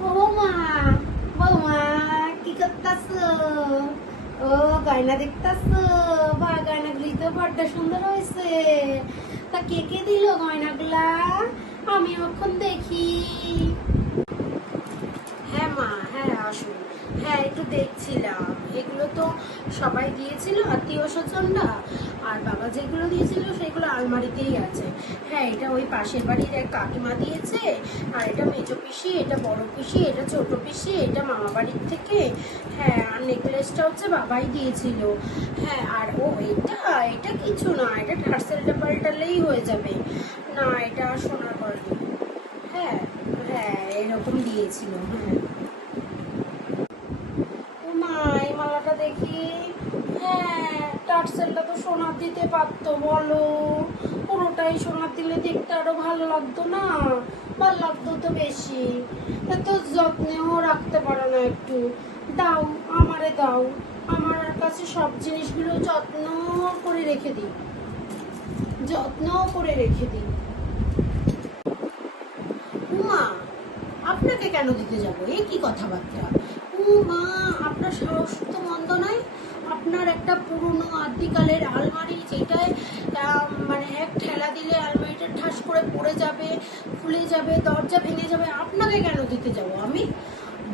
বৌমা, বৌমা কি করতেছো? ও গয়না দেখতেছো? বা গয়নাগুলি তো বড্ড সুন্দর হয়েছে। তা কে কে দিল গয়নাগুলা? আমি এখন দেখি। হ্যাঁ মা, হ্যাঁ আসুন। হ্যাঁ একটু দেখছিলাম, এগুলো তো সবাই দিয়েছিল আত্মীয় স্বজনরা, আর বাবা যেগুলো দিয়েছিল সেগুলো আলমারিতেই আছে। হ্যাঁ এটা ওই পাশের বাড়ির এক কাকিমা দিয়েছে, আর এটা মেজো পিসি, এটা বড় পিসি, এটা ছোট পিসি, এটা মামা বাড়ির থেকে। হ্যাঁ আর নেকলেসটা হচ্ছে বাবাই দিয়েছিল। হ্যাঁ আর ও এটা এটা কিছু না, এটা টার্সেলটা পাল্টালেই হয়ে যাবে। না এটা সোনার গয়না। হ্যাঁ হ্যাঁ এরকম দিয়েছিল। হ্যাঁ ও মা, এই মালাটা দেখি। হ্যাঁ টার্সেলটা তো সোনার দিতে পারতো, বলো। পুরোটাই সোনার দিলে দেখতে আরো ভালো লাগতো না? ভালো লাগতো তো বেশি। এত যত্নেও রাখতে পারো না একটু? দাও, আমারে দাও। আমার কাছে সব জিনিসগুলো যত্ন করে রেখে দিই, যত্ন করে রেখে দিই। উমা, আপনাকে কেন দিতে যাবো? এ কি কথাবার্তা? উমা, আপনার সাহস তো মন্দ নয়। আপনার একটা পুরনো আদিকালের আলমারি, যেটায় মানে এক ঠেলা দিলে আলমারিটা ঠাস করে পড়ে যাবে, খুলে যাবে, দরজা ভেঙে যাবে, আপনাকে কেন দিতে যাব আমি?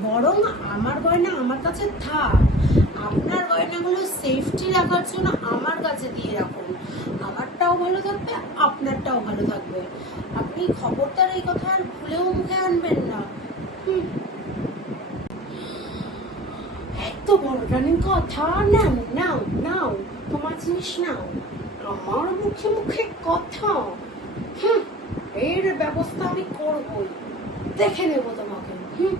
বরং আমার গয়না আমার কাছে থাক। আপনার গয়নাগুলো সেফটি রাখার জন্য আমার কাছে দিয়ে রাখুন। আমারটাও ভালো থাকবে, আপনারটাও ভালো থাকবে। আপনি খবরদার এই কথা আর ভুলেও মুখে আনবেন না। হুম, এত বড় রানিং কথা। নাও নাও নাও, তোমার জিনিস নাও। আমার মুখে মুখে কথা। হুম, এর ব্যবস্থা আমি করবই, দেখে নেবো তোমাকে। হুম।